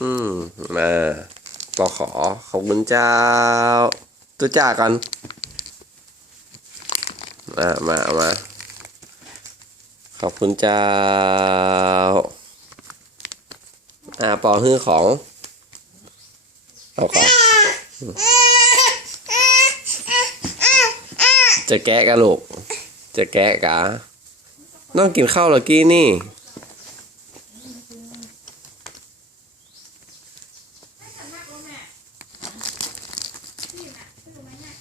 อือมมาอืต่อขอขอบคุณเจ้าตัวจ่ากันมามามาขอบคุณเจ้าอ่าปอฮื้อของเอาของ จะแกะกะลูก จะแกะกะน้องกินข้าวหรอกี้นี่นี่ใส่ไข่เนี่